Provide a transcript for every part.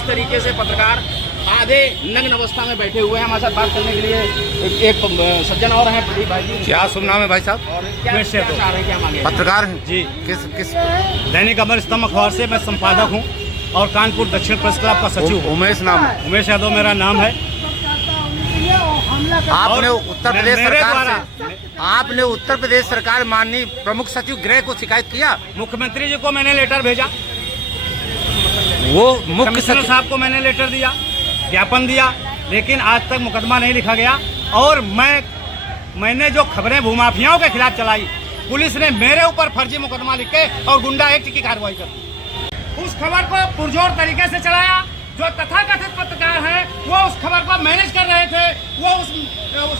इस तरीके से पत्रकार आधे नग्न अवस्था में बैठे हुए हैं। हमारे साथ बात करने के लिए एक सज्जन और हैं, प्रदीप भाई जी। क्या शुभ नाम है भाई साहब? और क्या चाह रहे हैं कि हम आगे पत्रकार हैं जी। किस दैनिक अमर स्तंभ अखबार से मैं संपादक हूँ और कानपुर दक्षिण प्रेस क्लब का सचिव हूँ। उमेश नाम है। उमेश यादव मेरा नाम है। आपने मेरे उत्तर प्रदेश सरकार माननीय प्रमुख सचिव गृह को शिकायत किया? मुख्यमंत्री जी को मैंने लेटर भेजा, वो मुख्य कमिश्नर सचिव साहब को मैंने लेटर दिया, ज्ञापन दिया, लेकिन आज तक मुकदमा नहीं लिखा गया। और मैंने जो खबरें भूमाफियाओं के खिलाफ चलाई, पुलिस ने मेरे ऊपर फर्जी मुकदमा लिख के और गुंडा एक्ट की कार्रवाई कर दी। उस खबर को पुरजोर तरीके से चलाया। जो तथाकथित पत्रकार हैं वो उस खबर को मैनेज कर रहे थे, वो उस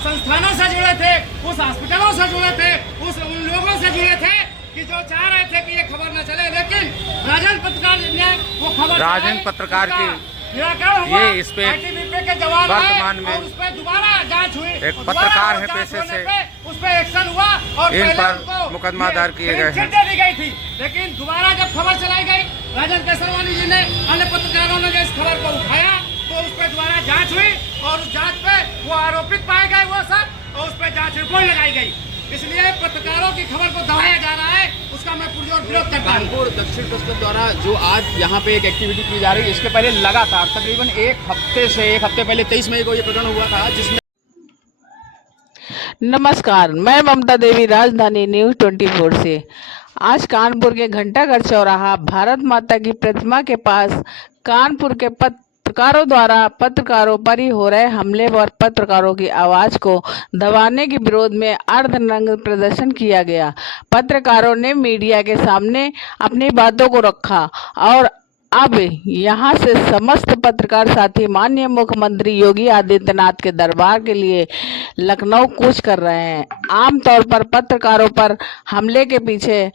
संस्थानों से जुड़े थे, उस हॉस्पिटलों से जुड़े थे, उन लोगों से जुड़े थे कि जो चाह रहे थे कि ये खबर न चले। लेकिन राजन पत्रकार ने वो खबर, राजन पत्रकार की निराकरण हुआ। ये इस पे ITBP के जवान वर्तमान आए में और उस पर दोबारा जांच हुई। एक पत्रकार है पेशे से, उस पर एक्शन हुआ और इन पहले पर उनको मुकदमा दायर किए गए हैं। दे दी गई थी, लेकिन दोबारा जब खबर चलाई गई, राजन केसरवानी जी ने, अन्य पत्रकारों ने इस खबर को उठाया तो उस पर दोबारा जांच हुई और उस जांच पे वो आरोपित पाए गए वो सब, और उस पर जांच रिपोर्ट लगाई गई। इसलिए पत्रकारों की खबर को दबाया जा रहा है, उसका मैं पुरजोर विरोध करता हूं। कानपुर दक्षिण प्रेस क्लब द्वारा जो आज यहाँ पे एक एक्टिविटी की जा रही है, इसके पहले लगातार तकरीबन एक हफ्ते पहले 23 मई को ये प्रकरण हुआ था, जिसमें नमस्कार, मैं ममता देवी, राजधानी न्यूज 24 से। आज कानपुर के घंटाघर चौराहा भारत माता की प्रतिमा के पास कानपुर के पत्रकारों द्वारा पत्रकारों पर ही हो रहे हमले और पत्रकारों की आवाज को दबाने के विरोध में अर्धनग्न प्रदर्शन किया गया। पत्रकारों ने मीडिया के सामने अपनी बातों को रखा और अब यहां से समस्त पत्रकार साथी माननीय मुख्यमंत्री योगी आदित्यनाथ के दरबार के लिए लखनऊ कूच कर रहे हैं। आमतौर पर पत्रकारों पर हमले के पीछे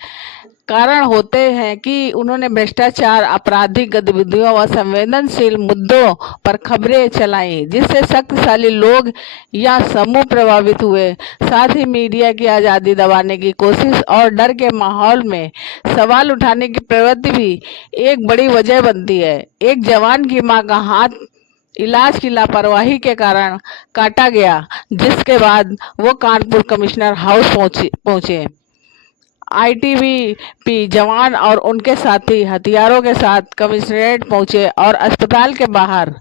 कारण होते हैं कि उन्होंने भ्रष्टाचार, आपराधिक गतिविधियों व संवेदनशील मुद्दों पर खबरें चलाई, जिससे शक्तिशाली लोग या समूह प्रभावित हुए। साथ ही मीडिया की आज़ादी दबाने की कोशिश और डर के माहौल में सवाल उठाने की प्रवृत्ति भी एक बड़ी वजह बनती है। एक जवान की मां का हाथ इलाज की लापरवाही के कारण काटा गया, जिसके बाद वो कानपुर कमिश्नर हाउस पहुंचे। ITBP जवान और उनके साथी हथियारों के साथ कमिश्नरेट पहुंचे और अस्पताल के बाहर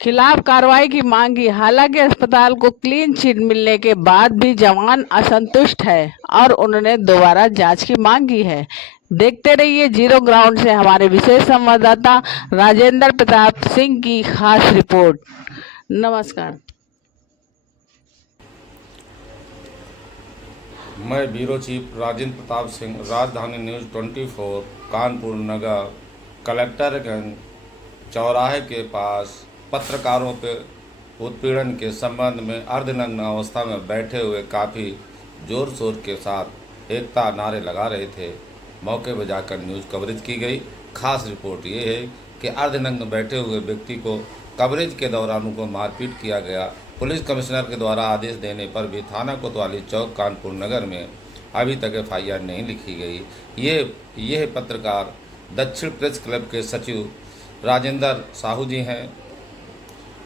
खिलाफ कार्रवाई की मांग की। हालांकि अस्पताल को क्लीन चिट मिलने के बाद भी जवान असंतुष्ट है और उन्होंने दोबारा जांच की मांग की है। देखते रहिए जीरो ग्राउंड से हमारे विशेष संवाददाता राजेंद्र प्रताप सिंह की खास रिपोर्ट। नमस्कार। मैं ब्यूरो चीफ राजेंद्र प्रताप सिंह, राजधानी न्यूज 24, कानपुर नगर कलेक्टरगंज चौराहे के पास पत्रकारों पर उत्पीड़न के संबंध में अर्धनग्न अवस्था में बैठे हुए काफ़ी जोर शोर के साथ एकता नारे लगा रहे थे। मौके पर जाकर न्यूज़ कवरेज की गई। खास रिपोर्ट ये है कि अर्धनग्न बैठे हुए व्यक्ति को कवरेज के दौरान उनको मारपीट किया गया। पुलिस कमिश्नर के द्वारा आदेश देने पर भी थाना कोतवाली चौक कानपुर नगर में अभी तक FIR नहीं लिखी गई। ये पत्रकार दक्षिण प्रेस क्लब के सचिव राजेंद्र साहू जी हैं,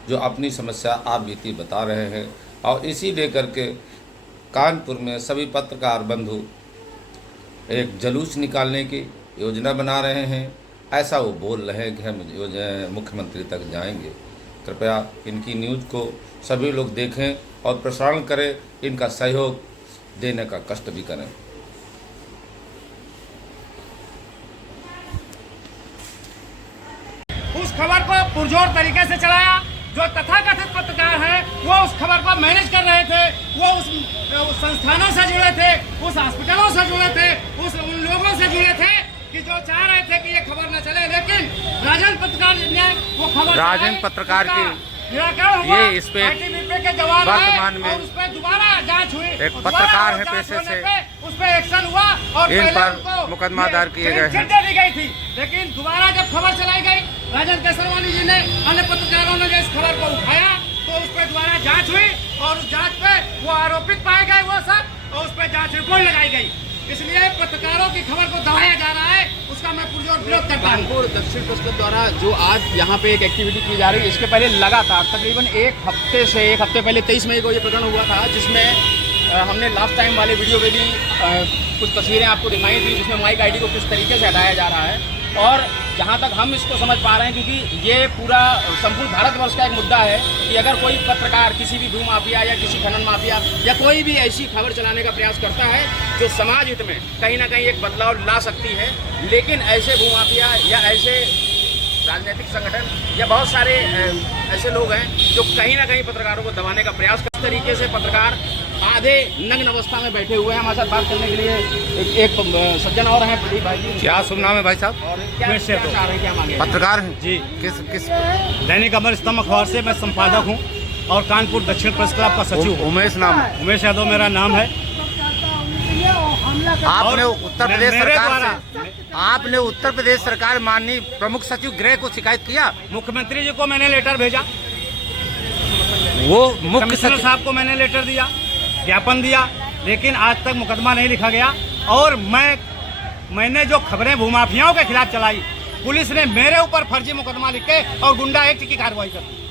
जो अपनी समस्या आप बीती बता रहे हैं और इसी लेकर के कानपुर में सभी पत्रकार बंधु एक जुलूस निकालने की योजना बना रहे हैं। ऐसा वो बोल रहे हैं कि हम मुख्यमंत्री तक जाएंगे। कृपया इनकी न्यूज़ को सभी लोग देखें और प्रसारण करें, इनका सहयोग देने का कष्ट भी करें। उस खबर को पुरजोर तरीके से चलाया। जो तथाकथित पत्रकार हैं वो उस खबर को मैनेज कर रहे थे, वो उस संस्थानों से जुड़े थे, उस हॉस्पिटलों से जुड़े थे, उन लोगों से जुड़े थे कि जो चाह रहे थे कि ये खबर न चले। लेकिन राजन पत्रकार ने वो खबर, राजन पत्रकार की निराकरण हुआ। ये इस पे ITBP के जवान वर्तमान आए में और उस पर दोबारा जांच हुई। एक पत्रकार है पेशे से, उस पर एक्शन हुआ और इन पहले पर उनको मुकदमा दायर किए गए हैं। दे दी गई थी, लेकिन दोबारा जब खबर चलाई गई, राजन केसरवानी जी ने, अन्य पत्रकारों ने इस खबर को उठाया तो उस पर दोबारा जांच हुई और उस जांच पे वो आरोपित पाए गए वो सब, और उस पर जांच रिपोर्ट लगाई गई। इसलिए पत्रकारों की खबर को दबाया जा रहा है, उसका मैं पुरजोर विरोध करता हूँ। कानपुर दक्षिण प्रेस क्लब द्वारा जो आज यहाँ पे एक एक्टिविटी की जा रही है, इसके पहले लगातार तकरीबन एक हफ्ते पहले 23 मई को ये प्रकरण हुआ था, जिसमें हमने लास्ट टाइम वाले वीडियो में भी कुछ तस्वीरें आपको दिखाई थी, जिसमें माइक आईडी को किस तरीके से हटाया जा रहा है। और जहाँ तक हम इसको समझ पा रहे हैं, क्योंकि ये पूरा संपूर्ण भारतवर्ष का एक मुद्दा है कि अगर कोई पत्रकार किसी भी भू माफिया या किसी खनन माफिया या कोई भी ऐसी खबर चलाने का प्रयास करता है जो समाज हित में कहीं ना कहीं एक बदलाव ला सकती है, लेकिन ऐसे भू माफिया या ऐसे राजनीतिक संगठन या बहुत सारे ऐसे लोग हैं जो कहीं ना कहीं पत्रकारों को दबाने का प्रयास कर तरीके से पत्रकार आधे नग्न अवस्था में बैठे हुए हैं। हमारे साथ बात करने के लिए एक सज्जन और हैं, प्रदीप भाई जी। क्या शुभ नाम है भाई साहब? और क्या चाह रहे हैं, क्या मांगे? पत्रकार हैं जी, किस दैनिक अमर स्तंभ अखबार से मैं संपादक हूँ और कानपुर दक्षिण प्रेस क्लब का सचिव हूँ। उमेश नाम है। उमेश यादव मेरा नाम है। आपने उत्तर प्रदेश मेरे सरकार द्वारा से आपने उत्तर प्रदेश सरकार माननीय प्रमुख सचिव गृह को शिकायत किया? मुख्यमंत्री जी को मैंने लेटर भेजा, वो मुख्य कमिश्नर सचिव साहब को मैंने लेटर दिया, ज्ञापन दिया, लेकिन आज तक मुकदमा नहीं लिखा गया। और मैंने जो खबरें भूमाफियाओं के खिलाफ चलाई, पुलिस ने मेरे ऊपर फर्जी मुकदमा लिख के और गुंडा एक्ट की कार्रवाई कर दी।